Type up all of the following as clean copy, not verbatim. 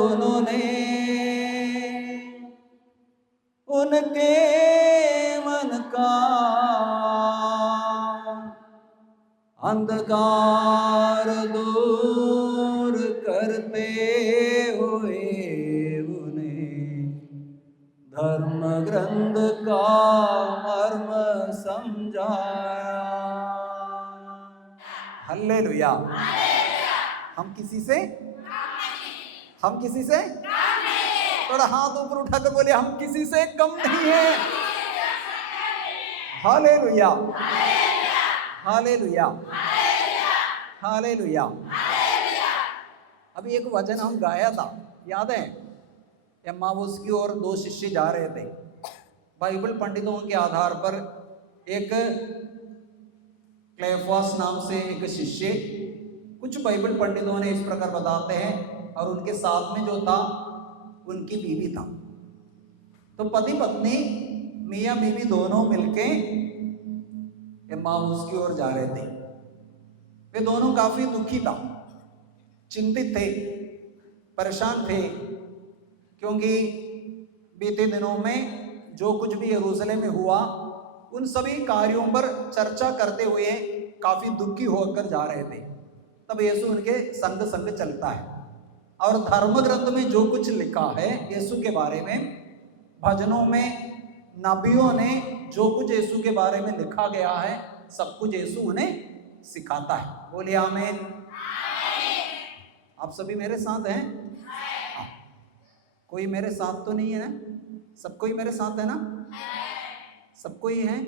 उन्होंने उनके मन का अंधकार दूर करते हुए उन्हें धर्म ग्रंथ का मर्म समझाया। हालेलुया। हम किसी से थोड़ा हाथ ऊपर उठाकर बोले, हम किसी से कम नहीं है। Hallelujah, hallelujah, hallelujah. अभी एक वचन हम गाया था, याद है? एम्माउस की ओर दो शिष्य जा रहे थे। बाइबल पंडितों के आधार पर एक क्लेफास नाम से एक शिष्य, कुछ बाइबल पंडितों ने इस प्रकार बताते हैं, और उनके साथ में जो था उनकी बीवी था। तो पति पत्नी मियाँ बीवी दोनों मिलके एम्माउस की ओर जा रहे थे। वे दोनों काफी दुखी था, चिंतित थे, परेशान थे, क्योंकि बीते दिनों में जो कुछ भी यरूशलेम में हुआ उन सभी कार्यों पर चर्चा करते हुए काफी दुखी होकर जा रहे थे। तब यीशु उनके संग संग चलता है, और धर्म ग्रंथ में जो कुछ लिखा है यीशु के बारे में, भजनों में, नबियों ने जो कुछ यीशु के बारे में लिखा गया है, सब कुछ यीशु उन्हें सिखाता है। बोलिए आमीन। आप सभी मेरे साथ हैं? कोई मेरे साथ तो नहीं है ना? सब कोई मेरे साथ है ना? सब कोई है?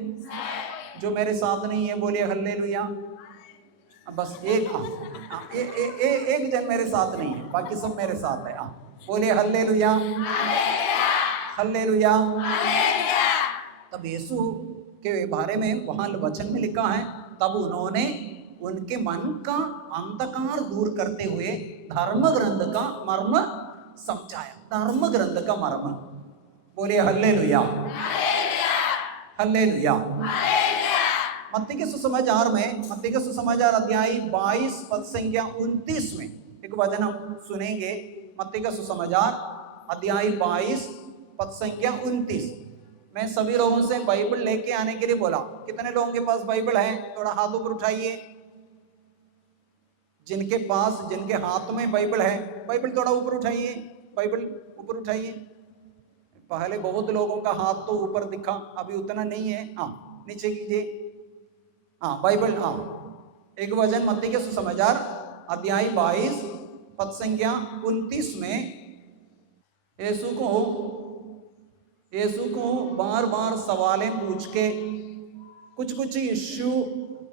जो मेरे साथ नहीं है बोलिए हल्लेलुया। बस एक जन मेरे साथ नहीं है, बाकी सब मेरे साथ है। बोलिए हल्लेलुया, हल्लेलुया। तब यीशु के बारे में वहां वचन में लिखा है, तब उन्होंने उनके मन का अंधकार दूर करते हुए धर्म ग्रंथ का मर्म समझाया। धर्म ग्रंथ का मर्म। बोलिए हल्लेलुया, हल्लेलुया। मत्ती के सुसमाचार में, मत्ती के सुसमाचार अध्याय 22 पद संख्या 29 में एक वचन हम सुनेंगे। मत्ती का सुसमाचार अध्याय 22 पद संख्या 29। मैं सभी लोगों से बाइबल लेके आने के लिए बोला। कितने लोगों के पास बाइबल है? थोड़ा हाथ ऊपर उठाइए। जिनके पास, जिनके हाथ में बाइबल है, बाइबल थोड़ा ऊपर उठाइए, बाइबल ऊपर उठाइए। पहले बहुत लोगों का हाथ तो ऊपर दिखा, अभी उतना नहीं है। हाँ, नीचे कीजिए। हाँ, बाइबल। हाँ, एक वचन मत्ती के सुसमाचार अध्याय 22 पद संख्या 29 में यीशु को बार बार सवालें पूछ के, कुछ इश्यू,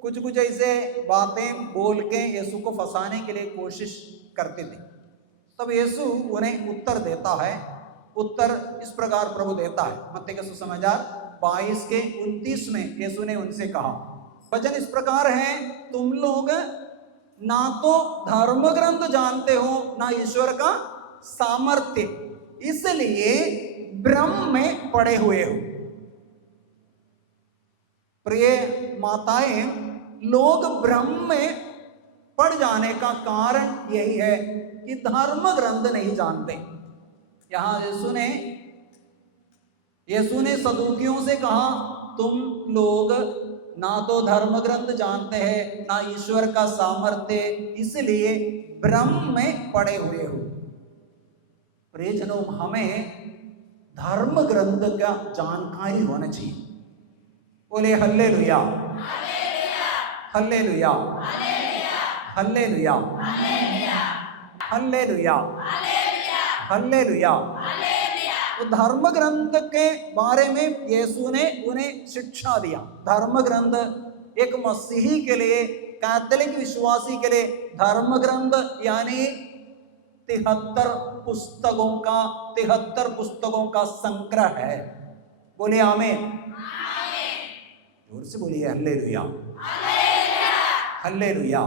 कुछ ऐसे बातें बोल के यीशु को फंसाने के लिए कोशिश करते थे। तब यीशु उन्हें उत्तर देता है। उत्तर इस प्रकार प्रभु देता है। मत्ती के सुसमाचार 22 के 29 में यीशु ने उनसे कहा, वचन इस प्रकार है, तुम लोग ना तो धर्म ग्रंथ जानते हो, ना ईश्वर का सामर्थ्य, इसलिए भ्रम में पड़े हुए हो। प्रिय माताएं, लोग भ्रम में पड़ जाने का कारण यही है कि धर्म ग्रंथ नहीं जानते। यहां यीशु ने सदूकियों से कहा, तुम लोग ना तो धर्म ग्रंथ जानते हैं, ना ईश्वर का सामर्थ्य, इसलिए भ्रम में पड़े हुए हो। प्रियजनों, हमें धर्म ग्रंथ का जानकारी होना चाहिए। बोले hallelujah, hallelujah, hallelujah, hallelujah, hallelujah. तो धर्म ग्रंथ के बारे में यीशु ने उन्हें शिक्षा दिया। धर्म ग्रंथ एक मसीही के लिए, कैथोलिक विश्वासी के लिए धर्म ग्रंथ यानी 73 पुस्तकों का संग्रह है। बोलिए आमीन। जोर से बोलिए हल्लेलुया, हल्लेलुया।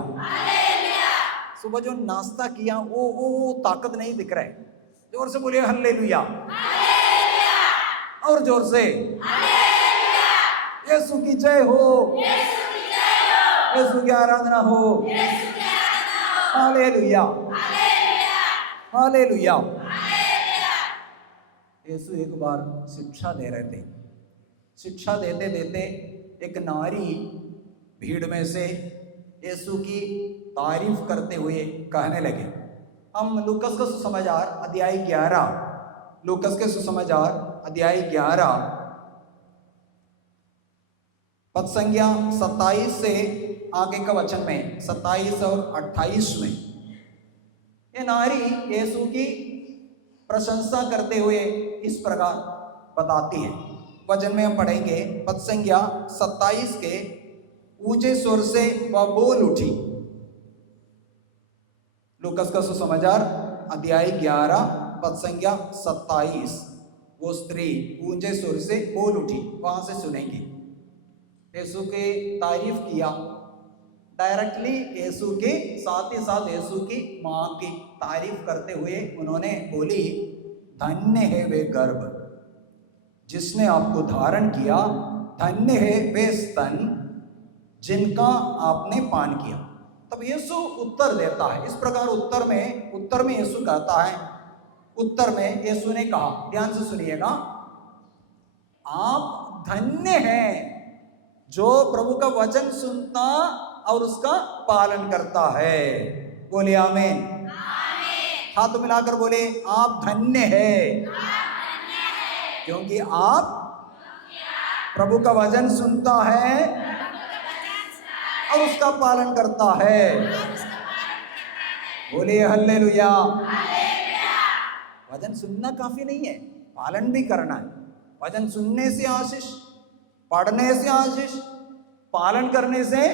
सुबह जो नाश्ता किया वो ताकत नहीं दिख रहा है। जोर से बोलिए हल्लेलुया, और जोर से यीशु की जय हो, यीशु की आराधना हो। Hallelujah, hallelujah. यीशु एक बार शिक्षा दे रहे थे। शिक्षा देते देते एक नारी भीड़ में से यीशु की तारीफ करते हुए कहने लगे। हम लूकस का सुसमाचार अध्याय 11, लूकस के सुसमाचार अध्याय 11 पद संख्या 27 से आगे का वचन में 27 और 28 में ये नारी यीशु की प्रशंसा करते हुए इस प्रकार बताती है। वचन में हम पढ़ेंगे पद संख्या 27 के ऊंचे स्वर से वह बोल उठी। लूकस का सुसमाचार अध्याय 11 पद संख्या 27। वो स्त्री ऊंचे स्वर से बोल उठी, वहां से सुनेंगे। यीशु के तारीफ किया, डायरेक्टली यीशु के साथ ही साथ यीशु की मां की तारीफ करते हुए उन्होंने बोली, धन्य है वे गर्भ जिसने आपको धारण किया, धन्य है वे स्तन जिनका आपने पान किया। तब यीशु उत्तर देता है इस प्रकार। उत्तर में यीशु कहता है, उत्तर में यीशु ने कहा, ध्यान से सुनिएगा, आप धन्य हैं जो प्रभु का वचन सुनता और उसका पालन करता है। बोले आमीन। हाथ मिलाकर बोले, आप धन्य है क्योंकि आप प्रभु का वचन सुनता है और उसका पालन करता है। बोले हल्लेलुया। वचन सुनना काफी नहीं है, पालन भी करना है। वचन सुनने से आशीष, पढ़ने से आशीष, पालन करने से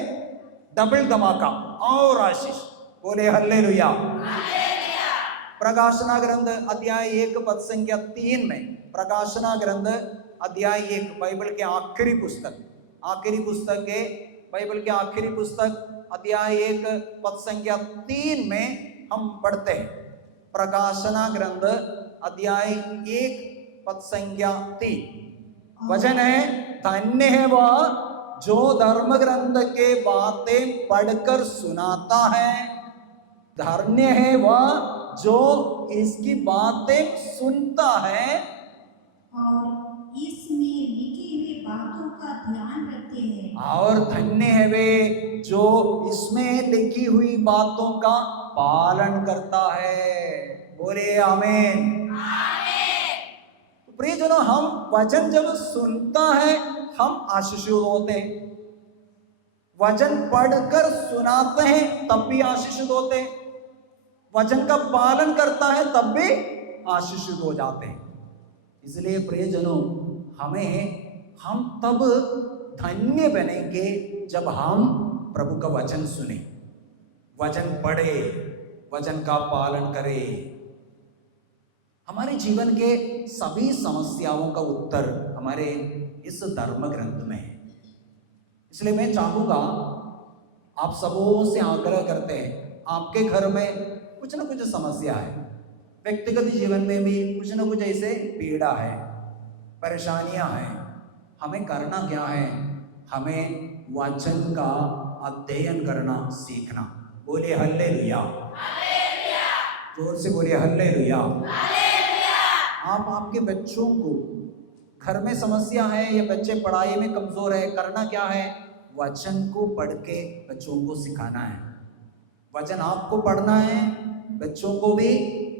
डबल धमाका और आशीष। बोले हल्लेलुया। प्रकाशना ग्रंथ अध्याय 1 पद संख्या 3 में, प्रकाशना ग्रंथ अध्याय 1 बाइबल के आखिरी पुस्तक के बाइबल के आखिरी पुस्तक अध्याय 1 पद संख्या 3 में हम पढ़ते हैं। प्रकाशना ग्रंथ अध्याय 1 पद संख्या 3 वचन है, धन्य है वह जो धर्म ग्रंथ के बातें पढ़कर सुनाता है, धन्य है वह जो इसकी बातें सुनता है और इसमें लिखी हुई बातों का ध्यान रखते हैं। और धन्य है वे जो इसमें लिखी हुई बातों का पालन करता है। बोले आमीन। प्रियजनों, हम वचन जब सुनता है हम आशीषित होते हैं, वचन पढ़कर सुनाते हैं तब भी आशीषित होते हैं, वचन का पालन करता है तब भी आशीषित हो जाते हैं। इसलिए प्रियजनों, हम तब धन्य बनेंगे जब हम प्रभु का वचन सुने, वचन पढ़े, वचन का पालन करें। हमारे जीवन के सभी समस्याओं का उत्तर हमारे इस धर्म ग्रंथ में है। इसलिए मैं चाहूंगा, आप सबों से आग्रह करते हैं, आपके घर में कुछ ना कुछ समस्या है, व्यक्तिगत जीवन में भी कुछ ना कुछ ऐसे पीड़ा है, परेशानियां हैं, हमें करना क्या है? हमें वचन का अध्ययन करना सीखना। बोलिए हल्लेलुया। जोर से बोलिए हल्लेलुया। आप आपके बच्चों को, घर में समस्या है या बच्चे पढ़ाई में कमजोर है, करना क्या है? वचन को पढ़ के बच्चों को सिखाना है। वचन आपको पढ़ना है, बच्चों को भी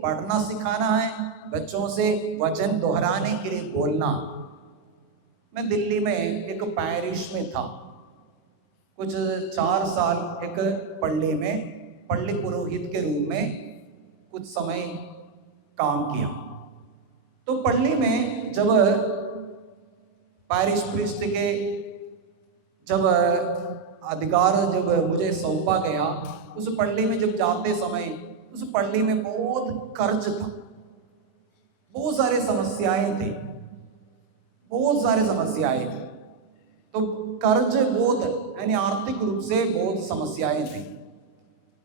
पढ़ना सिखाना है, बच्चों से वचन दोहराने के लिए बोलना। मैं दिल्ली में एक पैरिश में था, कुछ 4 साल एक पल्ली में पल्ली पुरोहित के रूप में कुछ समय काम किया। तो पल्ली में जब पैरिश प्रीस्ट के जब अधिकार जब मुझे सौंपा गया, उस पल्ली में जब जाते समय उस पल्ली में बहुत कर्ज था, बहुत सारे समस्याएं थी, बहुत सारे समस्याएं थी। तो कर्ज बहुत, यानी आर्थिक रूप से बहुत समस्याएं थी।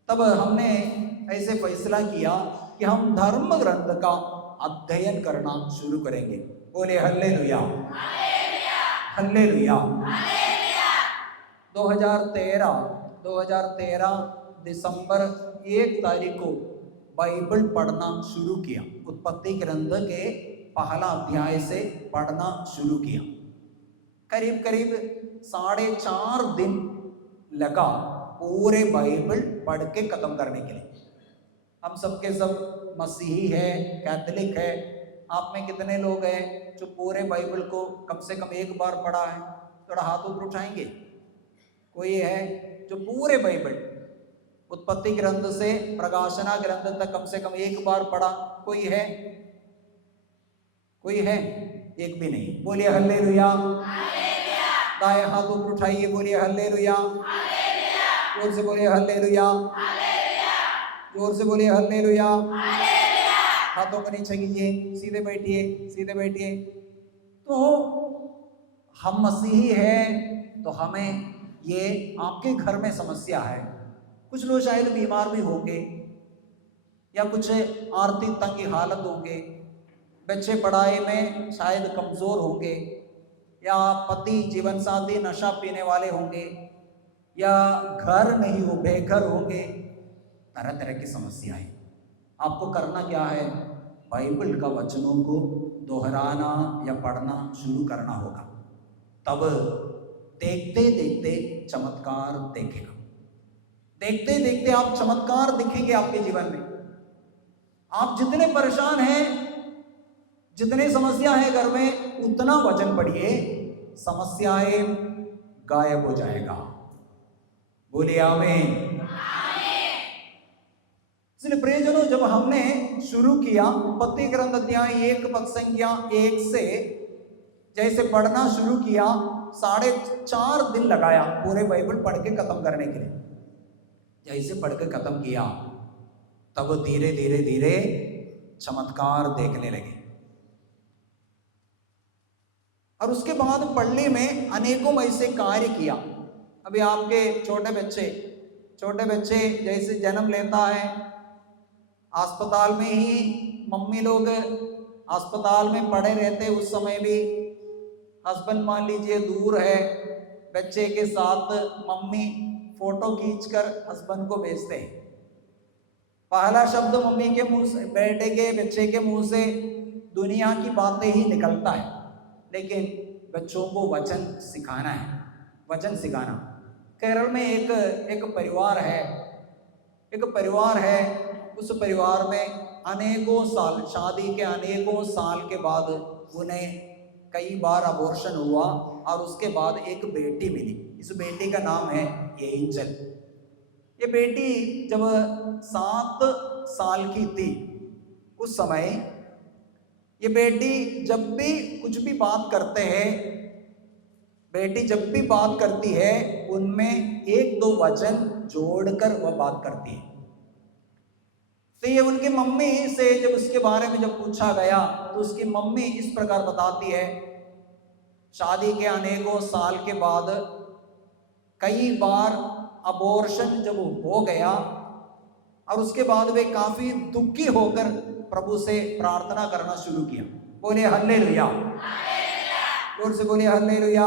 तब हमने ऐसे फैसला किया कि हम धर्म ग्रंथ का अध्ययन करना शुरू करेंगे। बोले हल्लेलुया। हल्लेलुया। 2013 दिसंबर 1 तारीख को बाइबल पढ़ना शुरू किया। उत्पत्ति ग्रंथ के पहला अध्याय से पढ़ना शुरू किया। करीब करीब 4.5 दिन लगा पूरे बाइबल पढ़ के खत्म करने के लिए। हम सबके सब मसीही है, कैथोलिक है। आप में कितने लोग हैं जो पूरे बाइबल को कम से कम एक बार पढ़ा है? थोड़ा हाथ ऊपर उठाएंगे। कोई है जो पूरे बाइबल उत्पत्ति ग्रंथ से प्रकाशना ग्रंथ तक कम से कम एक बार पढ़ा? कोई है? कोई है? एक भी नहीं। बोलिए हल्लेलुया। दाएं हाथ ऊपर उठाइए, बोलिए हल्लेलुया। जोर से बोलिए हल्लेलुया। जोर से बोलिए हल्लेलुया। हाथों को नीचे कीजिए, सीधे बैठिए, सीधे बैठिए। तो हम मसीही हैं तो हमें ये आपके घर में समस्या है। कुछ लोग शायद बीमार भी होंगे या कुछ आर्थिक तंगी हालत होंगे, बच्चे पढ़ाई में शायद कमज़ोर होंगे, या पति जीवन साथी नशा पीने वाले होंगे, या घर नहीं हो, बेघर होंगे। तरह तरह की समस्याएं। आपको करना क्या है? बाइबल का वचनों को दोहराना या पढ़ना शुरू करना होगा। तब देखते देखते चमत्कार देखेगा। देखते देखते आप चमत्कार दिखेंगे आपके जीवन में। आप जितने परेशान हैं, जितने समस्या है घर में, उतना वचन पढ़िए, समस्याएं गायब हो जाएगा। बोलिए आमीन। इसलिए प्रियजनों, जब हमने शुरू किया उत्पत्ति ग्रंथ अध्याय 1 पद संख्या 1 से जैसे पढ़ना शुरू किया, 4.5 दिन लगाया पूरे बाइबल पढ़ के खत्म करने के लिए। जैसे पढ़ के खत्म किया तब धीरे धीरे धीरे चमत्कार देखने लगे। और उसके बाद पढ़ने में अनेकों ऐसे कार्य किया। अभी आपके छोटे बच्चे जैसे जन्म लेता है, अस्पताल में ही मम्मी लोग अस्पताल में पड़े रहते, उस समय भी हस्बैंड मान लीजिए दूर है, बच्चे के साथ मम्मी फोटो खींचकर हस्बैंड को भेजते हैं। पहला शब्द मम्मी के मुंह से, बेटे के बच्चे के मुंह से दुनिया की बातें ही निकलता है, लेकिन बच्चों को वचन सिखाना है, वचन सिखाना। केरल में एक परिवार है। उस परिवार में अनेकों साल, शादी के अनेकों साल के बाद उन्हें कई बार अबॉर्शन हुआ और उसके बाद एक बेटी मिली। इस बेटी का नाम है एंजल। ये बेटी जब 7 साल की थी, उस समय ये बेटी जब भी कुछ भी बात करते हैं, बेटी जब भी बात करती है उनमें 1-2 वचन जोड़कर वह बात करती है। तो ये उनकी मम्मी से जब उसके बारे में जब पूछा गया तो उसकी मम्मी इस प्रकार बताती है, शादी के अनेकों साल के बाद कई बार अबॉर्शन जब हो गया और उसके बाद वे काफी दुखी होकर प्रभु से प्रार्थना करना शुरू किया। बोलिए हल्लेलुया। जोर से बोलिए हल्लेलुया।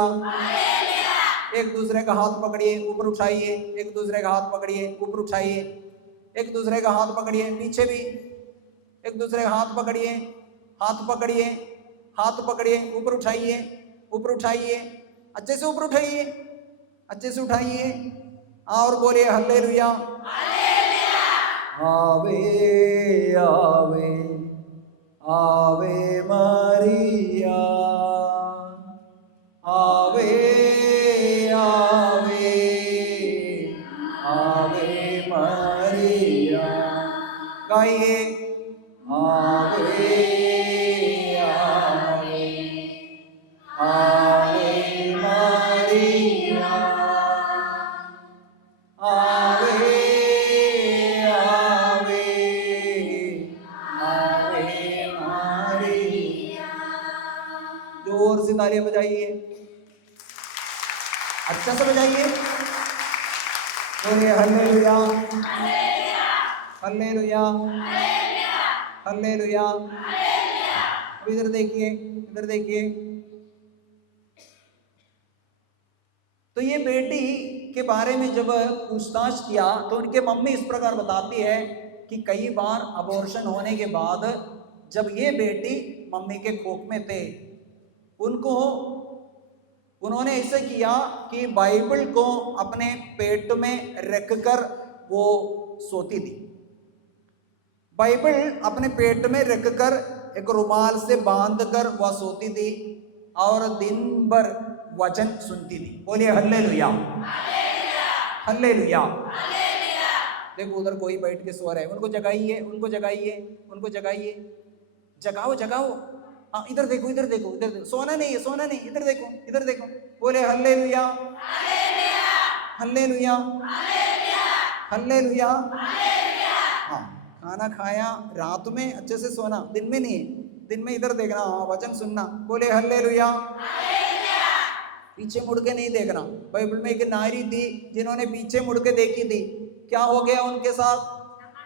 एक दूसरे का हाथ पकड़िए, ऊपर उठाइए। एक दूसरे का हाथ पकड़िए, ऊपर उठाइए। एक दूसरे का हाथ पकड़िए, नीचे भी। एक दूसरे का हाथ पकड़िए, हाथ पकड़िए, हाथ पकड़िए, ऊपर उठाइए, ऊपर उठाइए, अच्छे से ऊपर उठाइए, अच्छे से उठाइए और बोलिए हल्लेलुया। आवे आवे आवे मरिया, आवे आवे आवे मरिया। गाइए आवे आवे आवे मरिया, आवे आवे आवे मरिया। जोर से तालियां बजाइए, अच्छा से बजाइए। बोलिए हल्लेलुया, हल्लेलुया, हल्लेलुया। अब इधर देखिए, इधर देखिए। तो ये बेटी के बारे में जब पूछताछ किया तो उनके मम्मी इस प्रकार बताती है कि कई बार अबॉर्शन होने के बाद जब ये बेटी मम्मी के कोख में थे, उन्होंने ऐसे किया कि बाइबल को अपने पेट में रखकर वो सोती थी। बाइबल अपने पेट में रखकर एक रुमाल से बांधकर वह सोती थी और दिन भर वचन सुनती थी। बोलिए हल्लेलुया, हल्लेलुया। देखो उधर कोई बैठ के सो रहा है, उनको जगाइए, उनको जगाइए, उनको जगाइए, जगाओ जगाओ। हाँ इधर देखो, इधर देखो, इधर देखो, सोना नहीं है, सोना नहीं, इधर देखो, इधर देखो। बोले हल्लेलुया, हल्लेलुया, हल्लेलुया। हाँ खाना खाया, रात में अच्छे से सोना, दिन में नहीं, दिन में इधर देखना, हाँ वचन सुनना। बोले हल्लेलुया, पीछे मुड़ के नहीं देखना। बाइबल में एक नारी थी जिन्होंने पीछे मुड़ के देखी थी, क्या हो गया उनके साथ?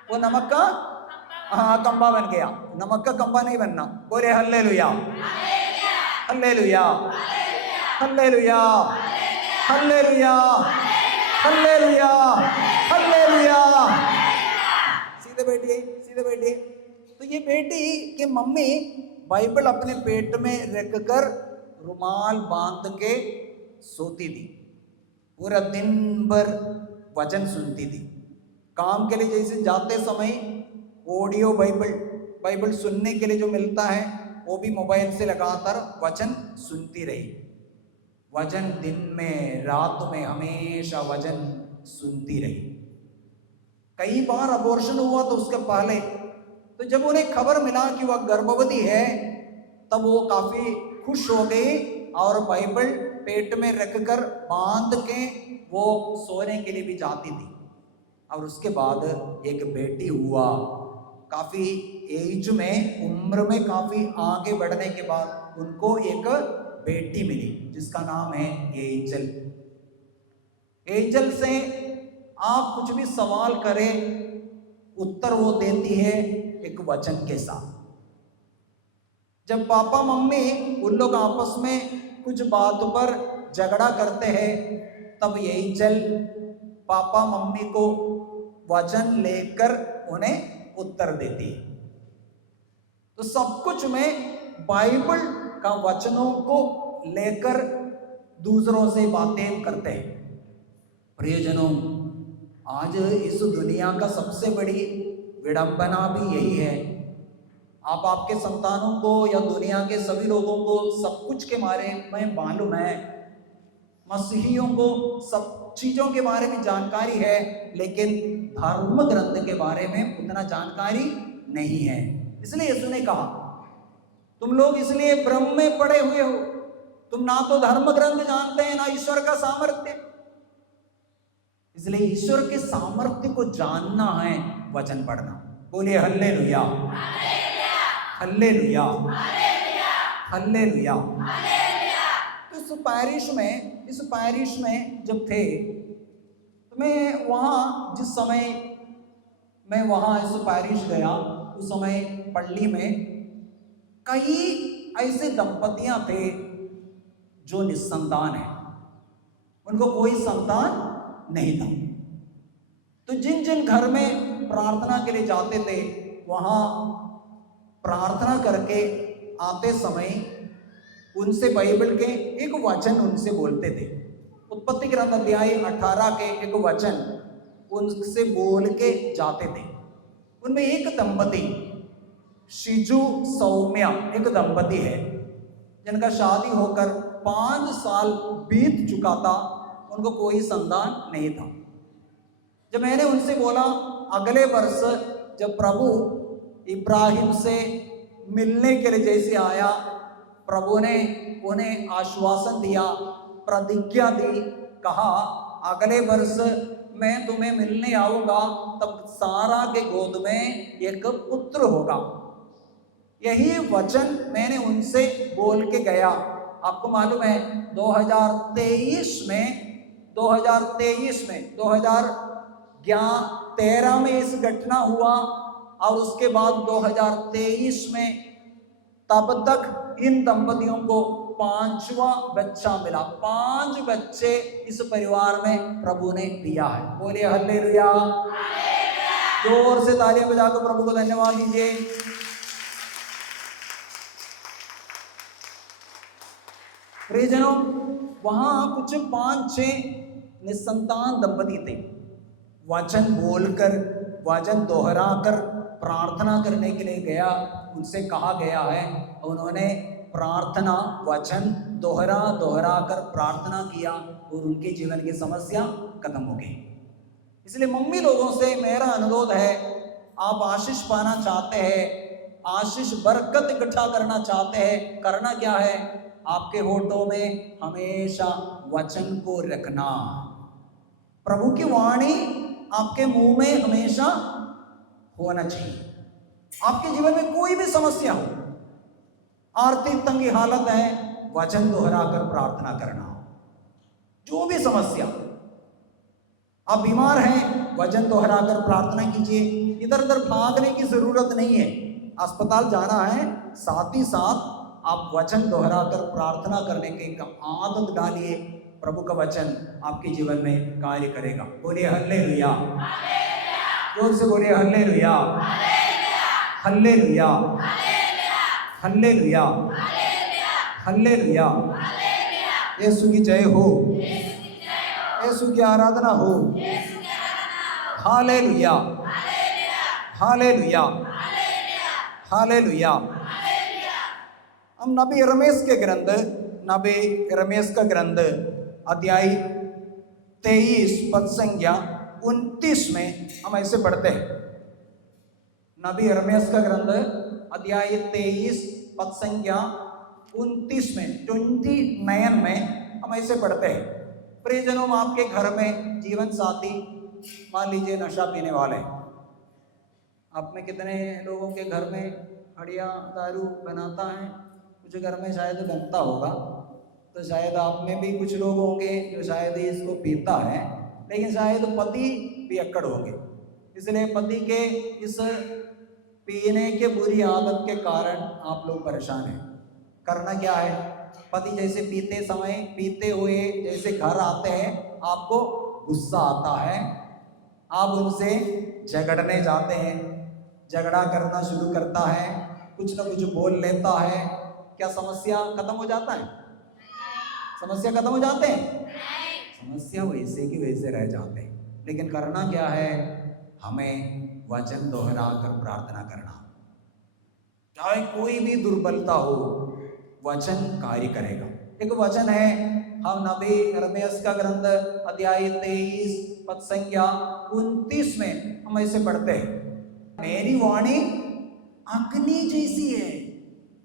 वो नमक का कंबा बन गया। नमक का कंबा नहीं बनना। बोले hallelujah, hallelujah, hallelujah, hallelujah, hallelujah, hallelujah. सीधे बैठिए, सीधे बैठिए। तो ये बेटी की मम्मी बाइबल अपने पेट में रखकर रुमाल बांध के सोती थी, पूरा दिन भर वचन सुनती थी। काम के लिए जैसे जाते समय ऑडियो बाइबल सुनने के लिए जो मिलता है, वो भी मोबाइल से लगातार वचन सुनती रही। वचन दिन में रात में हमेशा वचन सुनती रही। कई बार अबॉर्शन हुआ तो उसके पहले, तो जब उन्हें खबर मिला कि वह गर्भवती है, तब वो काफी खुश हो गई और बाइबल पेट में रखकर बांध के वो सोने के लिए भी जाती थी। और उसके बाद एक बेटी हुआ। काफी एज में, उम्र में काफी आगे बढ़ने के बाद उनको एक बेटी मिली जिसका नाम है एंजल। एंजल से आप कुछ भी सवाल करें, उत्तर वो देती है एक वचन के साथ। जब पापा मम्मी उन लोग आपस में कुछ बात पर झगड़ा करते हैं, तब एंजल पापा मम्मी को वचन लेकर उन्हें उत्तर देती है। तो सब कुछ में बाइबल का वचनों को लेकर दूसरों से बातें करते हैं। प्रियजनों, आज इस दुनिया का सबसे बड़ी विडंबना भी यही है। आप आपके संतानों को या दुनिया के सभी लोगों को सब कुछ के बारे में मालूम है, मसीहियों को सब चीजों के बारे में जानकारी है, लेकिन धर्म ग्रंथ के बारे में उतना जानकारी नहीं है। इसलिए यीशु ने कहा, तुम लोग इसलिए भ्रम में पड़े हुए हो, तुम ना तो धर्म ग्रंथ जानते हैं ना ईश्वर का सामर्थ्य। इसलिए ईश्वर के सामर्थ्य को जानना है वचन पढ़ना। बोलिए हल्लेलुया, हल्लेलुया, हल्लेलुया। तो इस पैरिश में जब थे, तो मैं वहाँ, जिस समय मैं वहाँ इस पैरिश गया, उस समय पल्ली में कई ऐसे दंपतियां थे जो निस्संतान है, उनको कोई संतान नहीं था। तो जिन जिन घर में प्रार्थना के लिए जाते थे, वहाँ प्रार्थना करके आते समय उनसे बाइबल के एक वचन उनसे बोलते थे। उत्पत्ति ग्रंथ अध्याय 18 के एक वचन उनसे बोल के जाते थे। उनमें एक दंपति, शिजु सौम्या एक दंपति है, जिनका शादी होकर 5 साल बीत चुका था, उनको कोई संतान नहीं था। जब मैंने उनसे बोला, अगले वर्ष जब प्रभु इब्राहिम से मिलने के लिए जैसे आया, प्रभु ने उन्हें आश्वासन दिया, प्रतिज्ञा दी, कहा अगले वर्ष मैं तुम्हें मिलने आऊंगा, तब सारा के गोद में एक पुत्र होगा। यही वचन मैंने उनसे बोल के गया। आपको मालूम है 2013 में 2013 में इस घटना हुआ, और उसके बाद 2023 में तब तक इन दंपतियों को 5वां बच्चा मिला। 5 बच्चे इस परिवार में प्रभु ने दिया है। बोलिए हल्लेलुया। जोर से तालियां बजाकर प्रभु को धन्यवाद दीजिए। प्रियजनों, वहां कुछ 5-6 निसंतान दंपति थे। वचन बोलकर, वचन दोहराकर प्रार्थना करने के लिए गया, उनसे कहा गया है, उन्होंने प्रार्थना वचन दोहरा कर प्रार्थना किया और उनके जीवन की समस्या खत्म हो गई। इसलिए मम्मी लोगों से मेरा अनुरोध है, आप आशीष पाना चाहते हैं, आशीष बरकत इकट्ठा करना चाहते हैं, करना क्या है? आपके होठों में हमेशा वचन को रखना। प्रभु की वाणी आपके मुंह में हमेशा होना चाहिए। आपके जीवन में कोई भी समस्या हो, आर्थिक तंगी हालत है, वचन दोहराकर प्रार्थना करना। जो भी समस्या, आप बीमार हैं, वचन दोहराकर प्रार्थना कीजिए। इधर उधर भागने की जरूरत नहीं है, अस्पताल जाना है, साथ ही साथ आप वचन दोहराकर प्रार्थना करने की आदत डालिए। प्रभु का वचन आपके जीवन में कार्य करेगा। बोलिए हल्लेलुया, जोर से बोलिए हल्लेलुया, हल्लेलुया, हल्लेलुया, हल्लेलुया। यीशु की जय हो, यीशु की आराधना हो। Hallelujah, hallelujah, hallelujah. हम नबी यिर्मयाह के ग्रंथ, नबी यिर्मयाह का ग्रंथ अध्याय 23 पद संख्या 29 में हम ऐसे पढ़ते हैं। नबी यिर्मयाह का ग्रंथ अध्याय 23 पद संख्या 29 में 29 में हम ऐसे पढ़ते हैं। प्रियजनों, आपके घर में जीवन साथी मान लीजिए नशा पीने वाले, आप में कितने लोगों के घर में हड़िया दारू बनाता है? कुछ घर में शायद बनता होगा, तो शायद आप में भी कुछ लोग होंगे जो शायद इसको पीता है, लेकिन शायद पति भी अक्कड़ होंगे। इसलिए पति के इस पीने के बुरी आदत के कारण आप लोग परेशान हैं। करना क्या है? पति जैसे पीते हुए जैसे घर आते हैं, आपको गुस्सा आता है, आप उनसे झगड़ने जाते हैं, झगड़ा करना शुरू करता है, कुछ ना कुछ बोल लेता है। क्या समस्या खत्म हो जाता है? समस्या खत्म हो जाते हैं? समस्या वैसे की वैसे रह जाते हैं। लेकिन करना क्या है? हमें वचन दोहरा कर प्रार्थना करना। चाहे कोई भी दुर्बलता हो, वचन कार्य करेगा। एक वचन है, हम नबी यिर्मयाह का ग्रंथ अध्याय 23 पद संख्या 29 में हम ऐसे पढ़ते हैं, मेरी वाणी अग्नि जैसी है।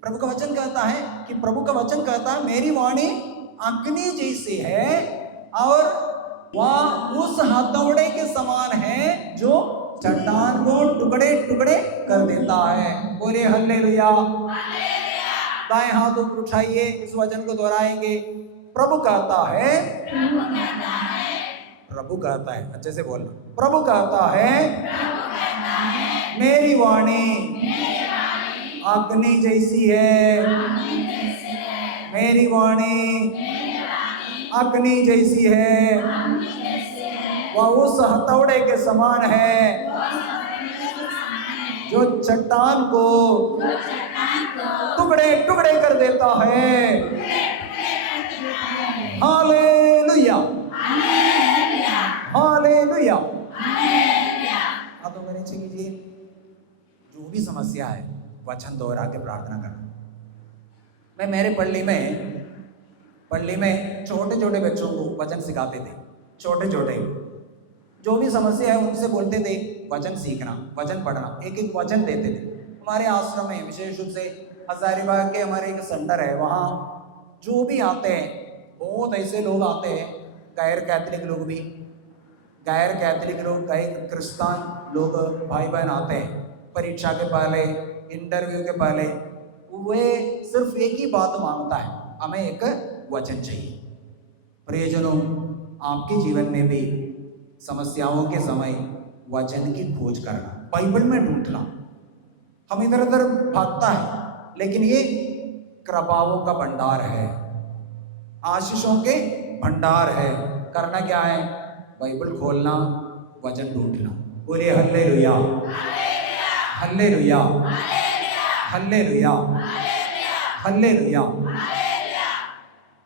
प्रभु का वचन कहता है कि प्रभु का वचन कहता है मेरी वाणी अग्नि जैसी है और वह उस हथौड़े के समान है जो चट्टान को टुकड़े टुकड़े कर देता है। बोले हल्लेलुया, दाएं हाथ ऊपर उठाइए, इस वचन को दोहराएंगे। प्रभु कहता है, प्रभु कहता है, अच्छे से बोलना, प्रभु कहता है मेरी वाणी अग्नि जैसी है, मेरी वाणी अग्नि जैसी है, वह उस हथौड़े के समान है जो चट्टान को टुकड़े टुकड़े कर देता है। Hallelujah, hallelujah. हाथों को नीचे कीजिए। जो भी समस्या है, वचन दोहरा के प्रार्थना करना। मैं मेरे पल्ली में छोटे छोटे बच्चों को वचन सिखाते थे। छोटे छोटे जो भी समस्या है उनसे बोलते थे वचन सीखना, वचन पढ़ना, एक एक वचन देते थे। हमारे आश्रम में विशेष रूप से हजारीबाग के हमारे एक सेंटर है, वहाँ जो भी आते हैं, बहुत ऐसे लोग आते हैं, गैर कैथलिक लोग भी, गैर कैथलिक लोग, गैर क्रिस्तान लोग, भाई बहन आते हैं। परीक्षा के पहले, इंटरव्यू के पहले वे सिर्फ एक ही बात मांगता है, हमें एक वचन चाहिए। प्रियजनों, आपके जीवन में भी समस्याओं के समय वचन की खोज करना, बाइबल में ढूंढना। हम इधर उधर भागता है, लेकिन ये कृपाओं का भंडार है, आशीषों के भंडार है। करना क्या है? बाइबल खोलना, वचन ढूंढना। बोलिए हल्लेलुया, हल्लेलुया, हल्लेलुया, हल्लेलुया।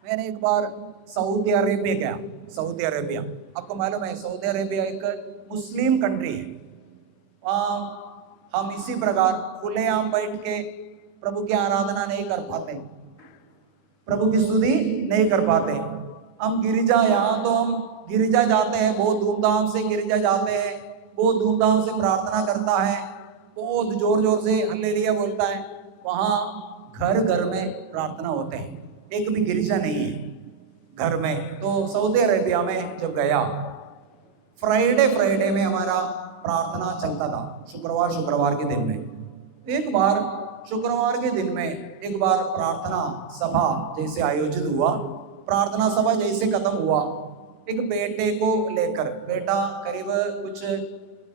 मैंने एक बार सऊदी अरेबिया गया। सऊदी अरेबिया, आपको मालूम है सऊदी अरेबिया एक मुस्लिम कंट्री है। वहाँ हम इसी प्रकार खुलेआम बैठ के प्रभु की आराधना नहीं कर पाते, प्रभु की स्तुति नहीं कर पाते। हम गिरिजा, यहाँ तो हम गिरिजा जाते हैं, बहुत धूमधाम से गिरिजा जाते हैं, बहुत धूमधाम से प्रार्थना करता है, बहुत जोर जोर से हल्लेलुया बोलता है। वहाँ घर घर में प्रार्थना होते हैं, एक भी गिरिजा नहीं है घर में। तो सऊदी अरेबिया में जब गया, फ्राइडे में हमारा प्रार्थना चलता था, शुक्रवार के दिन में। एक बार शुक्रवार के दिन में एक बार प्रार्थना सभा जैसे आयोजित हुआ। प्रार्थना सभा जैसे खत्म हुआ, एक बेटे को लेकर, बेटा करीब कुछ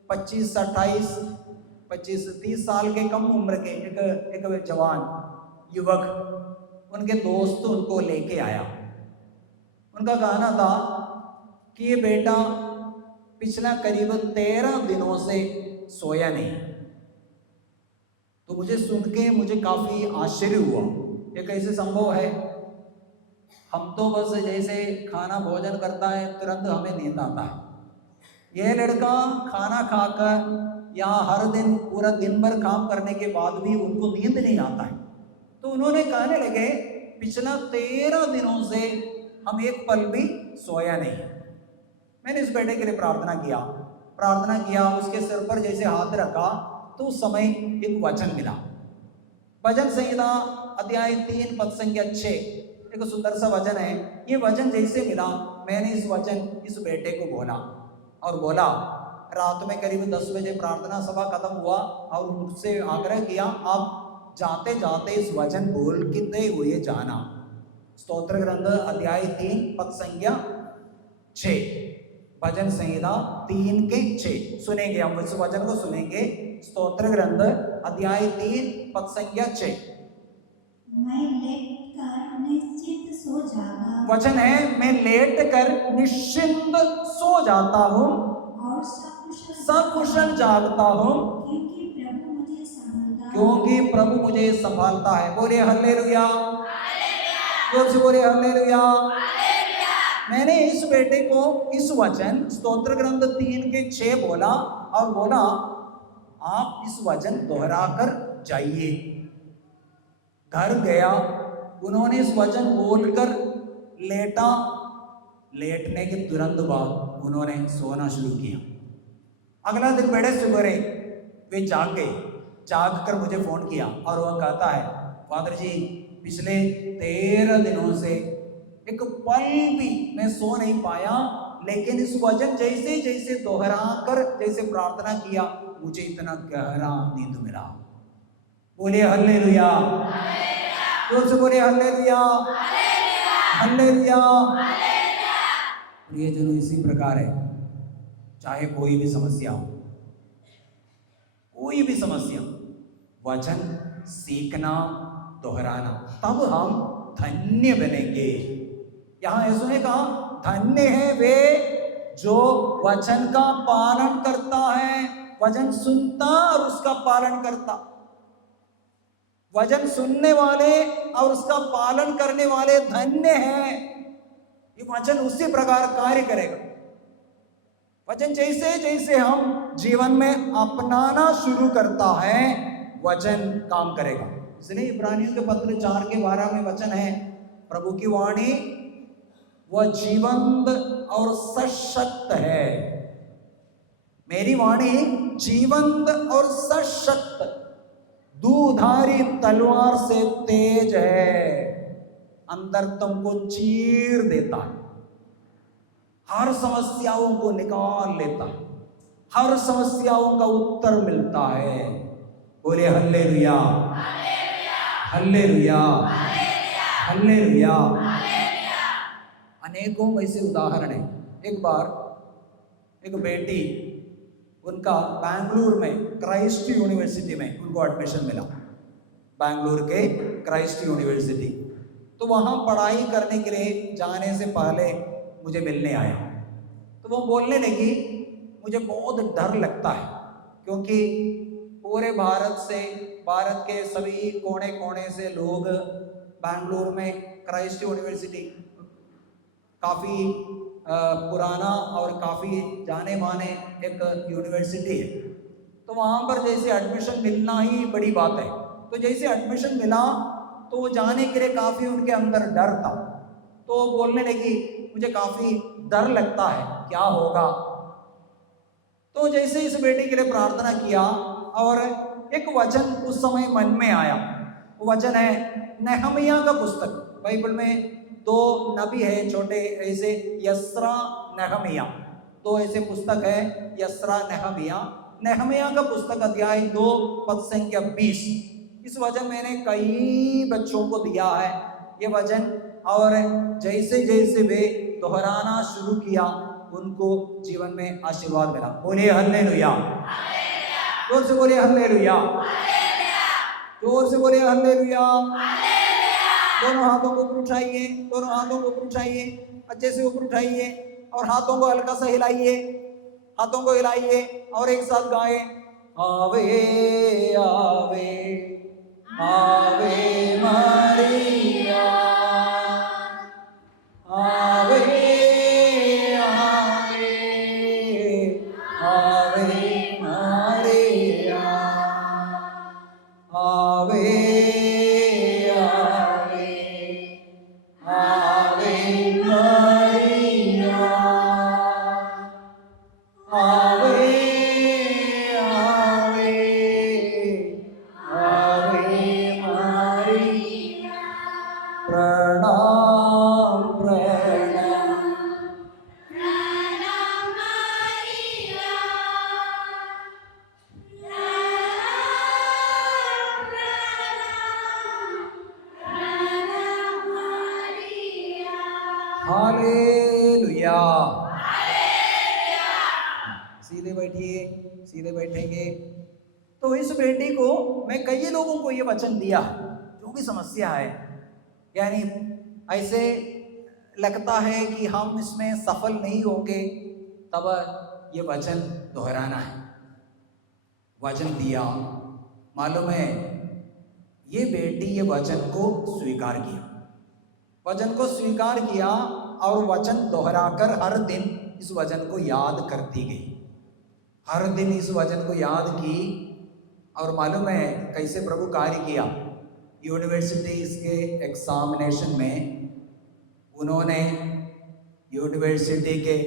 25-30 साल के कम उम्र के एक जवान युवक, उनके दोस्त उनको लेके आया। उनका कहना था कि ये बेटा पिछला करीब 13 दिनों से सोया नहीं। तो मुझे सुन के मुझे काफ़ी आश्चर्य हुआ, ये कैसे संभव है? हम तो बस जैसे खाना भोजन करता है तुरंत हमें नींद आता है, यह लड़का खाना खाकर यहाँ हर दिन पूरा दिन भर काम करने के बाद भी उनको नींद नहीं आता है। तो उन्होंने कहने लगे पिछला 13 दिनों से हम एक पल भी सोया नहीं। मैंने इस बेटे के लिए प्रार्थना किया, उसके सिर पर जैसे हाथ रखा तो उस समय एक वचन मिला। भजन संहिता अध्याय 3 पद संख्या 6, एक सुंदर सा वचन है। ये वचन जैसे मिला, मैंने इस बेटे को बोला, रात में करीब 10 बजे प्रार्थना सभा खत्म हुआ और मुझसे आग्रह किया, आप जाते जाते इस वचन बोलते हुए जाना। स्तोत्र ग्रंथ अध्याय 3 पद संख्या 6, भजन संहिता 3 के 6 सुनेंगे, हम इस वचन को सुनेंगे। स्तोत्र ग्रंथ अध्याय 3 पद संख्या 6। मैं लेटकर निश्चिंत सो जाता, वचन है, मैं लेटकर निश्चिंत सो जाता हूँ और सकुशल जागता हूँ, क्योंकि प्रभु मुझे संभालता है। बोलिए हल्लेलुया, जोर से बोलिए हल्लेलुया। मैंने इस बेटे को इस वचन स्तोत्र ग्रंथ 3 के 6 बोला और बोला आप इस वचन दोहरा कर जाइए। घर गया, उन्होंने इस वचन बोलकर लेटने के तुरंत बाद उन्होंने सोना शुरू किया। अगला दिन बड़े सवेरे वे जाग कर मुझे फोन किया और वह कहता है, फादर जी पिछले 13 दिनों से एक पल भी मैं सो नहीं पाया, लेकिन इस वचन जैसे दोहरा कर जैसे प्रार्थना किया, मुझे इतना गहरा नींद मिला। बोलिए हल्लेलुया, जोर से बोलिए हल्लेलुया, हल्लेलुया। प्रियजनों, इसी प्रकार है, चाहे कोई भी समस्या हो, वचन सीखना, दोहराना, तब हम धन्य बनेंगे। यहां यीशु ने कहा धन्य है वे जो वचन का पालन करता है, वचन सुनता और उसका पालन करता। वचन सुनने वाले और उसका पालन करने वाले धन्य हैं। ये वचन उसी प्रकार कार्य करेगा। वचन जैसे हम जीवन में अपनाना शुरू करता है, वचन काम करेगा। इसलिए इब्रानियों के पत्र 4 के 12 में वचन है, प्रभु की वाणी वह जीवंत और सशक्त है। मेरी वाणी जीवंत और सशक्त, दूधारी तलवार से तेज है, अंतरतम को चीर देता है, हर समस्याओं को निकाल लेता है, हर समस्याओं का उत्तर मिलता है। बोले हल्लेलुया, हल्लेलुया, हल्लेलुया। अनेकों ऐसे उदाहरण है। एक बार एक बेटी, उनका बैंगलोर में क्राइस्ट यूनिवर्सिटी में उनको एडमिशन मिला, बैंगलोर के क्राइस्ट यूनिवर्सिटी। तो वहाँ पढ़ाई करने के लिए जाने से पहले मुझे मिलने आया, तो वो बोलने लगी मुझे बहुत डर लगता है, क्योंकि पूरे भारत के सभी कोने कोने से लोग बैंगलोर में क्राइस्ट यूनिवर्सिटी काफ़ी पुराना और काफ़ी जाने माने एक यूनिवर्सिटी है, तो वहाँ पर जैसे एडमिशन मिलना ही बड़ी बात है। तो जैसे एडमिशन मिला तो वो जाने के लिए काफ़ी उनके अंदर डर था, तो वो बोलने लगी मुझे काफ़ी डर लगता है, क्या होगा। तो जैसे इस बेटी के लिए प्रार्थना किया और एक वचन उस समय मन में आया, वो वचन है नेहमिया का पुस्तक। बाइबल में दो नबी है छोटे ऐसे, यस्रा नेहमिया, दो ऐसे पुस्तक है, यस्रा नेहमिया। नेहमिया का पुस्तक अध्याय 2 पद संख्या 20। इस वचन मैंने कई बच्चों को दिया है ये वचन, और जैसे जैसे वे दोहराना शुरू किया उनको जीवन में आशीर्वाद मिला। बोलिए हल्लेलुया, जोर से बोलिए हल्लेलुया, जोर से बोलिए हल्लेलुया। दोनों हाथों को ऊपर उठाइए, दोनों हाथों को ऊपर उठाइए, अच्छे से ऊपर उठाइए और हाथों को हल्का सा हिलाइए, हाथों को हिलाइए और एक साथ गाए आवे आवे आवे मरिया, आवे आवे आवे मरिया, आवे हालेलुया। सीधे बैठिए, सीधे बैठेंगे। तो इस बेटी को मैं कई लोगों को ये वचन दिया, जो भी समस्या है, यानी ऐसे लगता है कि हम इसमें सफल नहीं होंगे, तब ये वचन दोहराना है। वचन दिया, मालूम है ये बेटी ये वचन को स्वीकार किया, वचन को स्वीकार किया और वचन दोहराकर हर दिन इस वचन को याद करती गई, हर दिन इस वचन को याद की। और मालूम है कैसे प्रभु कार्य किया। यूनिवर्सिटीज के एग्जामिनेशन में उन्होंने यूनिवर्सिटी के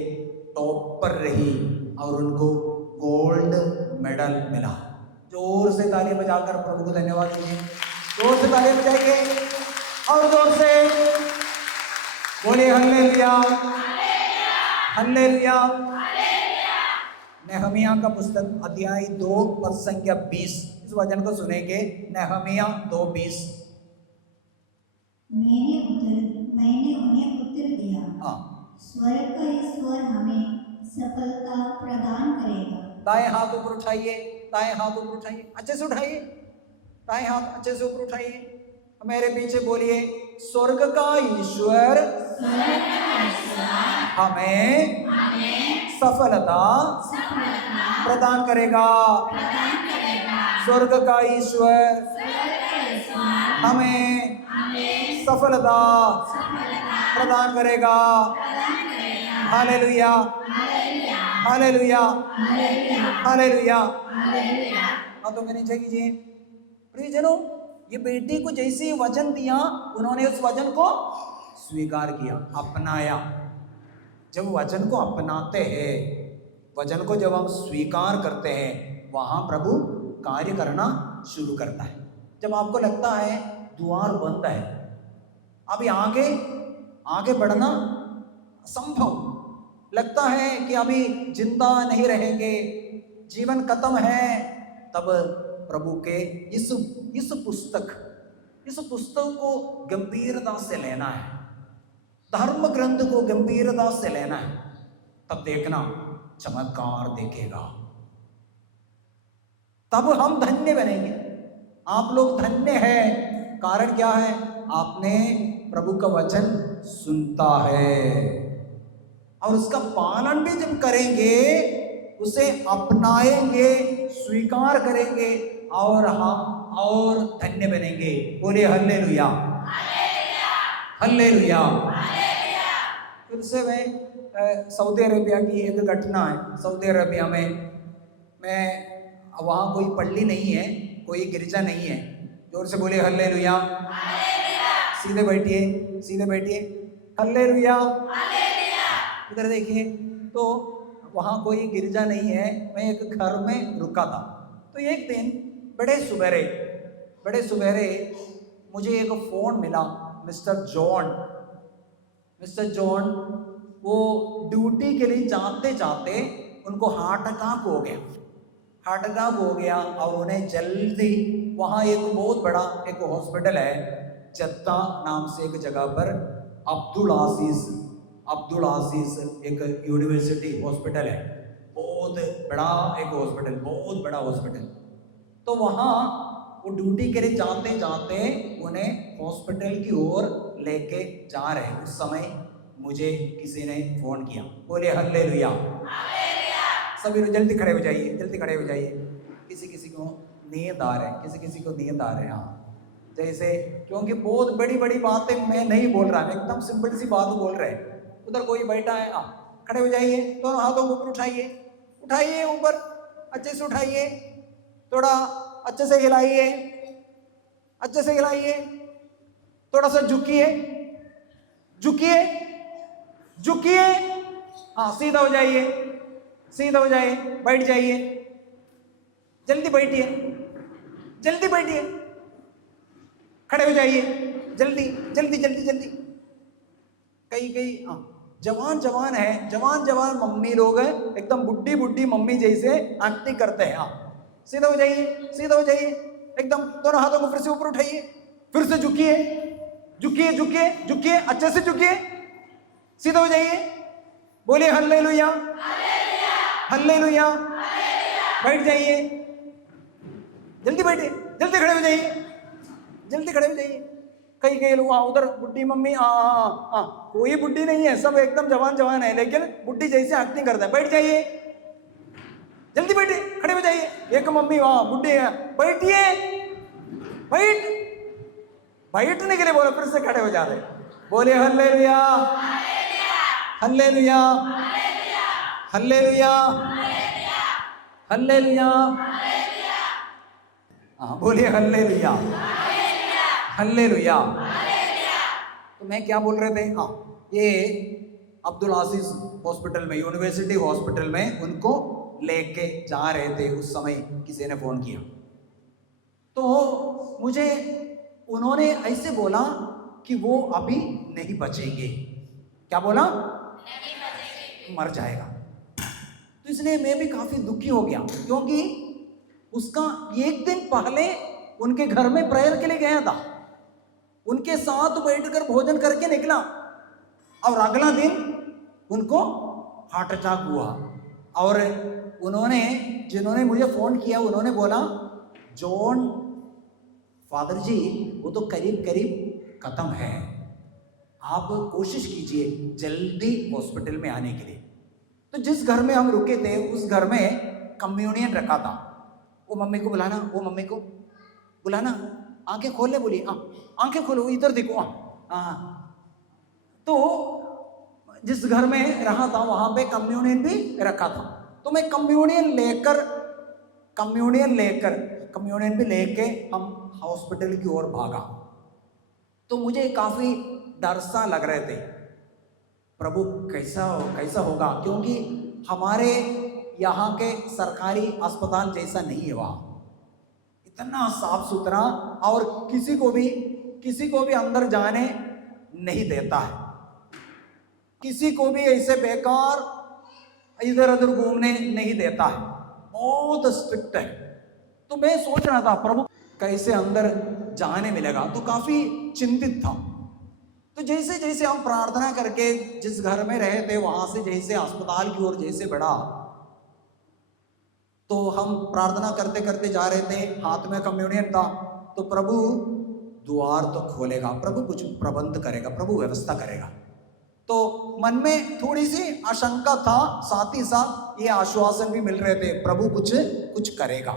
टॉप पर रही और उनको गोल्ड मेडल मिला। जोर से ताली बजाकर प्रभु को धन्यवाद दीजिए, जोर से ताली बजाइए और जोर से बोले हल्लेलुया, हल्लेलुया। नेहमिया का पुस्तक अध्याय 2 पद संख्या 20, इस वचन को सुनेंगे। नेहमिया 2:20। मैंने उन्हें उत्तर दिया, हाँ, स्वर्ग का ईश्वर हमें सफलता प्रदान करेगा। दाएं हाथ ऊपर उठाइए, दाएं हाथ ऊपर उठाइए, अच्छे से उठाइए, दाएं हाथ अच्छे से ऊपर उठाइए, मेरे पीछे बोलिए स्वर्ग का ईश्वर हमें सफलता प्रदान करेगा। स्वर्ग का ईश्वर हमें सफलता प्रदान करेगा। Hallelujah, hallelujah, hallelujah. हाथों के नीचे कीजिए। प्रियजनों, ये बेटी को जैसे ही वचन दिया, उन्होंने उस वचन को स्वीकार किया, अपनाया। जब वचन को अपनाते हैं, वचन को जब हम स्वीकार करते हैं, वहां प्रभु कार्य करना शुरू करता है। जब आपको लगता है द्वार बंद है, अभी आगे आगे बढ़ना असंभव लगता है कि अभी जिंदा नहीं रहेंगे, जीवन खत्म है, तब प्रभु के इस पुस्तक को गंभीरता से लेना है, धर्म ग्रंथ को गंभीरता से लेना है, तब देखना चमत्कार देखेगा, तब हम धन्य बनेंगे। आप लोग धन्य हैं, कारण क्या है? आपने प्रभु का वचन सुनता है और उसका पालन भी जब करेंगे, उसे अपनाएंगे, स्वीकार करेंगे और हम और धन्य बनेंगे। बोले हल्लेलुया, हल्लेलुया। फिर से मैं सऊदी अरेबिया की एक घटना है। सऊदी अरेबिया में मैं वहाँ कोई पल्ली नहीं है, कोई गिरजा नहीं है। जोर से बोले हल्लेलुया। सीधे बैठिए, सीधे बैठिए, हल्लेलुया। इधर देखिए, तो वहाँ कोई गिरजा नहीं है। मैं एक घर में रुका था। तो एक दिन बड़े सुबेरे मुझे एक फ़ोन मिला। मिस्टर जॉन वो ड्यूटी के लिए जाते जाते उनको हार्ट अटैक हो गया और उन्हें जल्दी वहाँ एक बहुत बड़ा एक हॉस्पिटल है जद्दा नाम से एक जगह पर, अब्दुल आजीज एक यूनिवर्सिटी हॉस्पिटल है, बहुत बड़ा एक हॉस्पिटल, बहुत बड़ा हॉस्पिटल। तो वहाँ वो ड्यूटी के लिए जाते जाते उन्हें हॉस्पिटल की ओर लेके जा रहे, उस समय मुझे किसी ने फोन किया। बोले हल्लेलुया। सभी लोग जल्दी खड़े हो जाइए, जल्दी खड़े हो जाइए। किसी को नींद आ रहा है, किसी को नींद आ रहे हैं। हाँ, जैसे क्योंकि बहुत बड़ी बड़ी बातें मैं नहीं बोल रहा, मैं एकदम सिंपल सी बात बोल रहे हैं। उधर कोई बैठा है, हाँ खड़े हो जाइए, दोनों हाथों को ऊपर उठाइए ऊपर, अच्छे से उठाइए, थोड़ा अच्छे से हिलाइए, थोड़ा सा झुकिए, हाँ सीधा हो जाइए, बैठ जाइए, जल्दी बैठिए, खड़े हो जाइए, जल्दी। कई हाँ जवान है, जवान मम्मी लोग हैं, एकदम बुड्ढी मम्मी जैसे एक्टिंग करते हैं। हाँ सीधा हो जाइए, एकदम दोनों हाथों को फिर से ऊपर उठाइए, फिर से झुकिए, अच्छे से झुकिए, सीधा हो जाइए। बोलिए हल्लेलुया, हल्लेलुया। बैठ जाइए, जल्दी बैठिए, जल्दी खड़े हो जाइए। कई लोग उधर बुड्ढी मम्मी, कोई बुड्ढी नहीं है, सब एकदम जवान है, लेकिन बुड्ढी जैसे एक्टिंग करता है। बैठ जाइए, जल्दी बैठिए, खड़े हो जाइए। एक मम्मी वहां बुड्ढी है, बैठिए, बैठने के लिए बोला, फिर से खड़े हो जा रहे। बोले हल्लेलुया, हल्लेलुया, हल्लेलुया, हल्लेलुया। हाँ बोलिए हल्लेलुया, हल्लेलुया। तो मैं क्या बोल रहे थे? हाँ, ये अब्दुल आजीज हॉस्पिटल में, यूनिवर्सिटी हॉस्पिटल में उनको लेके जा रहे थे, उस समय किसी ने फोन किया। तो मुझे उन्होंने ऐसे बोला कि वो अभी नहीं बचेंगे। क्या बोला? नहीं बचेंगे, मर जाएगा। तो इसलिए मैं भी काफी दुखी हो गया, क्योंकि उसका एक दिन पहले उनके घर में प्रेयर के लिए गया था, उनके साथ बैठकर भोजन करके निकला, और अगला दिन उनको हार्ट अटैक हुआ। और जिन्होंने मुझे फोन किया, उन्होंने बोला, जॉन फादर जी वो तो करीब खत्म है, आप कोशिश कीजिए जल्दी हॉस्पिटल में आने के लिए। तो जिस घर में हम रुके थे, उस घर में कम्युनियन रखा था। वो मम्मी को बुलाना, आंखें खोलने बोली। आंखें खोलो, इधर देखो। तो जिस घर में रहा था वहां पे कम्युनियन भी रखा था। तो मैं कम्युनियन भी लेके हम हॉस्पिटल की ओर भागा। तो मुझे काफी डर सा लग रहे थे, प्रभु कैसा होगा, क्योंकि हमारे यहाँ के सरकारी अस्पताल जैसा नहीं है वहाँ, इतना साफ सुथरा, और किसी को भी अंदर जाने नहीं देता है, किसी को भी ऐसे बेकार इधर उधर घूमने नहीं देता है, बहुत स्ट्रिक्ट है। तो मैं सोच रहा था, प्रभु कैसे अंदर जाने मिलेगा, तो काफी चिंतित था। तो जैसे हम प्रार्थना करके जिस घर में रहे थे वहां से जैसे अस्पताल की ओर जैसे बढ़ा, तो हम प्रार्थना करते करते जा रहे थे, हाथ में कम्युनियन था। तो प्रभु द्वार तो खोलेगा, प्रभु कुछ प्रबंध करेगा, प्रभु व्यवस्था करेगा। तो मन में थोड़ी सी आशंका था, साथ ही साथ ये आश्वासन भी मिल रहे थे, प्रभु कुछ कुछ करेगा।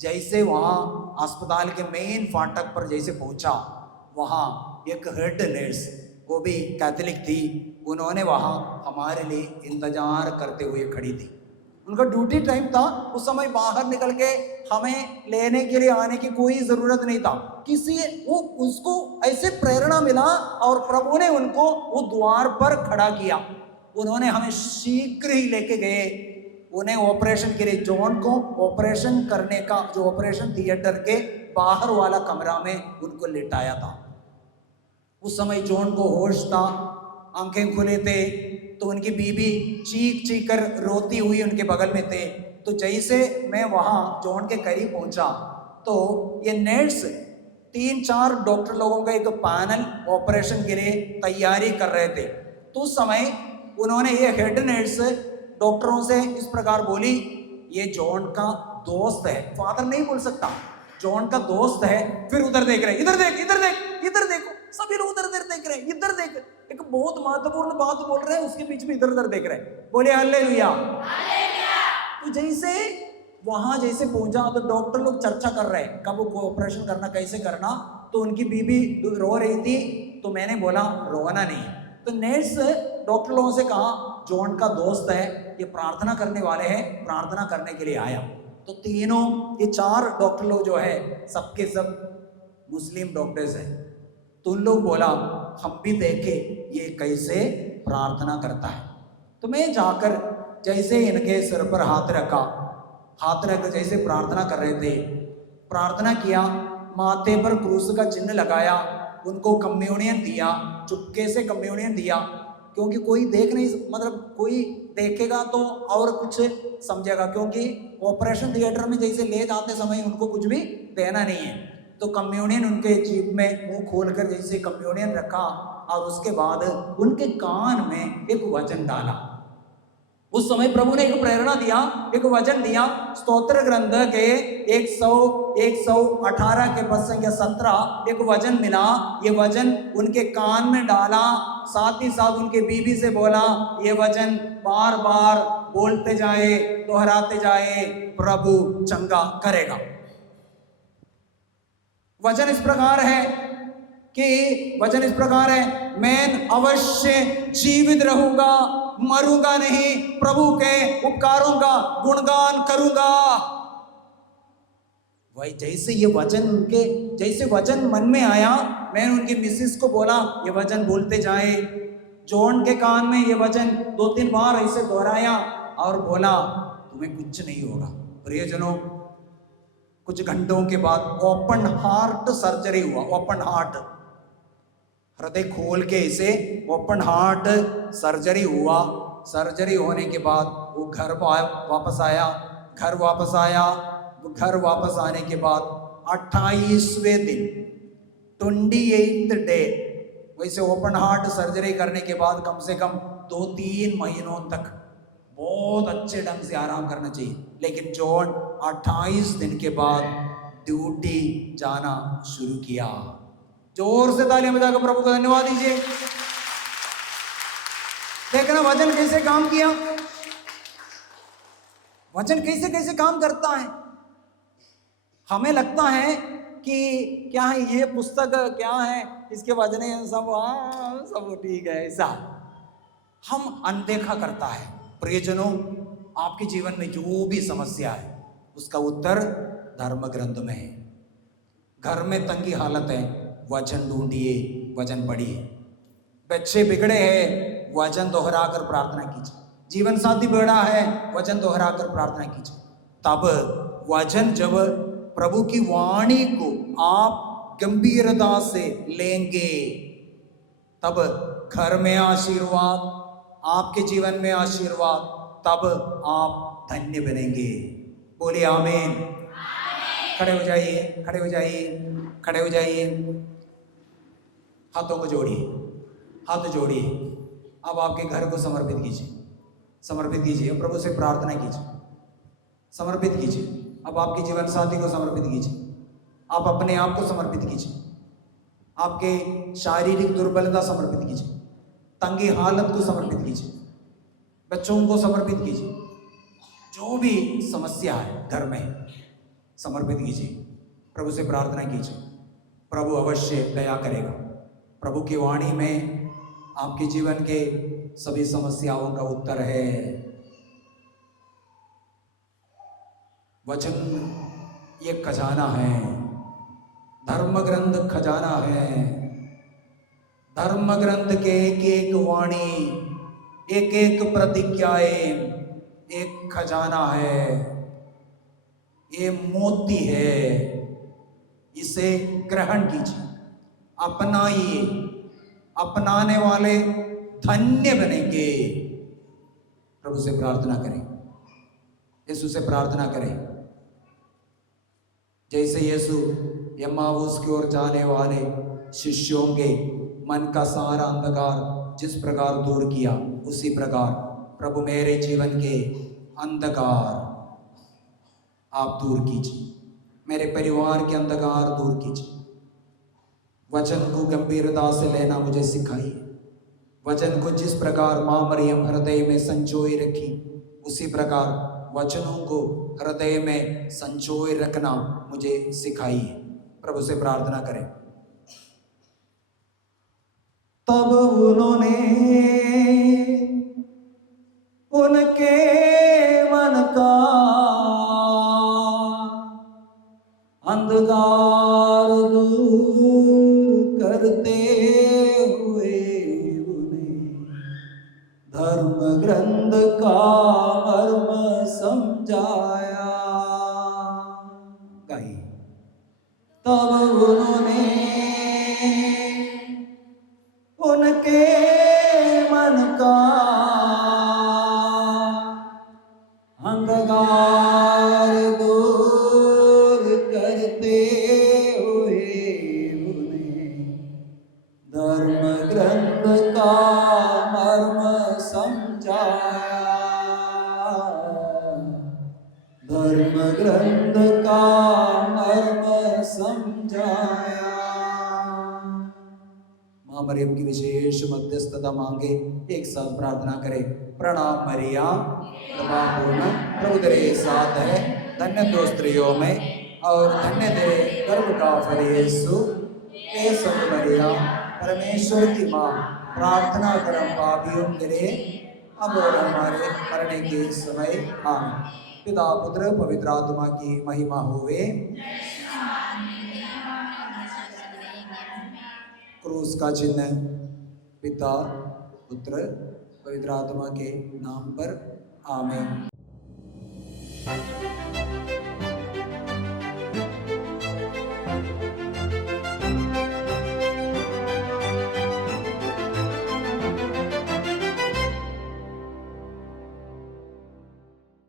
जैसे वहाँ अस्पताल के मेन फाटक पर जैसे पहुंचा, वहाँ एक हेड नर्स, वो भी कैथोलिक थी, उन्होंने वहाँ हमारे लिए इंतजार करते हुए खड़ी थी। उनका ड्यूटी टाइम था, उस समय बाहर निकल के हमें लेने के लिए आने की कोई जरूरत नहीं था। किसी वो उसको ऐसे प्रेरणा मिला और प्रभु ने उनको वो द्वार पर खड़ा किया। उन्होंने हमें शीघ्र ही लेके गए, उन्हें ऑपरेशन के लिए, जॉन को ऑपरेशन करने का जो ऑपरेशन थिएटर के बाहर वाला कमरा में उनको लिटाया था। उस समय जॉन को होश था, आंखें खुले थे, तो उनकी बीवी चीख चीख कर रोती हुई उनके बगल में थे। तो जैसे मैं वहाँ जॉन के करीब पहुंचा तो ये नर्स 3-4 डॉक्टर लोगों का एक पैनल ऑपरेशन के लिए तैयारी कर रहे थे। तो उस समय उन्होंने, ये हेड नर्स डॉक्टरों से इस प्रकार बोली, ये जॉन का दोस्त है, फादर नहीं बोल सकता, जॉन का दोस्त है। फिर उधर देख रहे, इधर देख, इधर देख, इधर देखो, सभी लोग उधर देख रहे, इधर देख, एक बहुत महत्वपूर्ण बात बोल रहे हैं, उसके बीच में इधर उधर देख रहे हैं। बोले हालेलुया। तो जैसे वहां जैसे पहुंचा तो डॉक्टर लोग चर्चा कर रहे हैं कब वो ऑपरेशन करना, कैसे करना। तो उनकी बीबी रो रही थी, तो मैंने बोला रोना नहीं। तो नर्स डॉक्टर लोगों से कहा, जॉन का दोस्त है, ये प्रार्थना करने वाले हैं, प्रार्थना करने के लिए आया। तो तीनों, ये 4 डॉक्टर लोग जो है सबके सब मुस्लिम डॉक्टर्स हैं। तो उन लोग बोला, हम भी देखे ये कैसे प्रार्थना करता है। तो मैं जाकर जैसे इनके सिर पर हाथ रखा, हाथ रख जैसे प्रार्थना कर रहे थे, प्रार्थना किया, माथे पर क्रूस का चिन्ह लगाया, उनको कम्युनियन दिया, चुपके से कम्युनियन दिया, क्योंकि कोई देख नहीं, मतलब कोई देखेगा तो और कुछ समझेगा, क्योंकि ऑपरेशन थिएटर में जैसे ले जाते समय उनको कुछ भी देना नहीं है। तो कम्युनियन उनके जीभ में मुंह खोलकर जैसे कम्युनियन रखा और उसके बाद उनके कान में एक वचन डाला। उस समय प्रभु ने एक प्रेरणा दिया, एक वचन दिया, स्तोत्र ग्रंथ के 118 के पद संख्या 17 एक वचन मिला। ये वचन उनके कान में डाला, साथ ही साथ उनके बीबी से बोला, ये वचन बार बार बोलते जाए, दोहराते जाए, प्रभु चंगा करेगा। वचन इस प्रकार है मैं अवश्य जीवित रहूंगा, मरूंगा नहीं, प्रभु के उपकारों का गुणगान करूंगा। वही जैसे ये वचन उनके, जैसे वचन मन में आया, मैंने उनकी मिसेस को बोला, ये वचन बोलते जाए। जॉन के कान में ये वचन 2-3 बार ऐसे दोहराया और बोला, तुम्हें कुछ नहीं होगा। प्रियजनों, कुछ घंटों के बाद ओपन हार्ट सर्जरी हुआ। ओपन हार्ट, हृदय खोल के इसे ओपन हार्ट सर्जरी हुआ। सर्जरी होने के बाद वो घर वापस आया। घर वापस आने के बाद 28वें दिन 28th डे, वैसे ओपन हार्ट सर्जरी करने के बाद कम से कम 2-3 महीनों तक बहुत अच्छे ढंग से आराम करना चाहिए। लेकिन जॉन 28 दिन के बाद ड्यूटी जाना शुरू किया। जोर से तालियां बजाकर प्रभु को धन्यवाद दीजिए। देखना वचन कैसे काम किया, वचन कैसे कैसे काम करता है। हमें लगता है कि क्या है ये पुस्तक, क्या है इसके वचने सब, सब ठीक है, ऐसा हम अनदेखा करता है। प्रियजनों, आपके जीवन में जो भी समस्या है उसका उत्तर धर्म ग्रंथ में है। घर में तंगी हालत है, वचन ढूंढिए, वचन पढ़िए। बच्चे बिगड़े हैं, वचन दोहराकर प्रार्थना कीजिए। जीवन साथी बिगड़ा है, वचन दोहराकर प्रार्थना कीजिए। तब वचन, जब प्रभु की वाणी को आप गंभीरता से लेंगे, तब घर में आशीर्वाद, आपके जीवन में आशीर्वाद, तब आप धन्य बनेंगे। बोलिए आमीन। खड़े हो जाइए, खड़े हो जाइए, खड़े हो जाइए। हाथों को जोड़िए, हाथ जोड़िए। अब आपके घर को समर्पित कीजिए, समर्पित कीजिए। प्रभु से प्रार्थना कीजिए, समर्पित कीजिए। अब आपके जीवन साथी को समर्पित कीजिए, आप अपने आप को समर्पित कीजिए, आपके शारीरिक दुर्बलता समर्पित कीजिए, तंगी हालत को समर्पित कीजिए, बच्चों को समर्पित कीजिए, जो भी समस्या है घर में समर्पित कीजिए, प्रभु से प्रार्थना कीजिए, प्रभु अवश्य दया करेगा। प्रभु की वाणी में आपके जीवन के सभी समस्याओं का उत्तर है। वचन ये खजाना है, धर्म ग्रंथ खजाना है। धर्म ग्रंथ के एक एक वाणी, एक एक प्रतिज्ञाएं एक खजाना है, ये मोती है। इसे ग्रहण कीजिए, अपनाइए, अपनाने वाले धन्य बनेंगे। प्रभु से प्रार्थना करें, यीशु से प्रार्थना करें। जैसे यीशु यम्माऊस की ओर जाने वाले शिष्यों के मन का सारा अंधकार जिस प्रकार दूर किया, उसी प्रकार प्रभु मेरे जीवन के अंधकार आप दूर कीजिए, मेरे परिवार के अंधकार दूर कीजिए। वचन को गंभीरता से लेना मुझे सिखाइए। वचन को जिस प्रकार माँ मरियम हृदय में संजोए रखी, उसी प्रकार वचनों को हृदय में संजोए रखना मुझे सिखाइए। प्रभु से प्रार्थना करें। तब उन्होंने उनके मन का अंधकार दूर करते हुए उन्हें धर्म ग्रंथ का मर्म समझाया। गाइए। तब उन्होंने उनके मन का अंधकार दूर करते हुए उन्हें धर्म ग्रंथ का मर्म समझाया। धर्म ग्रंथ का मर्म समझाया। माँ मरियम की विशेष मध्यस्थता मांगे, एक साथ प्रार्थना करें। प्रणाम मरिया, कृपा पूर्ण, प्रभु तेरे साथ है, धन्य तो स्त्रियों में और धन्य तेरे गर्भ का फल यीशु। हे संत मरिया, परमेश्वर की माँ, प्रार्थना कर हम पापियों के लिए, अब और हमारे मरने के समय आमीन। पिता पुत्र पवित्र आत्मा की महिमा होवे। क्रूस का चिन्ह पिता पुत्र पवित्र आत्मा के नाम पर आमीन।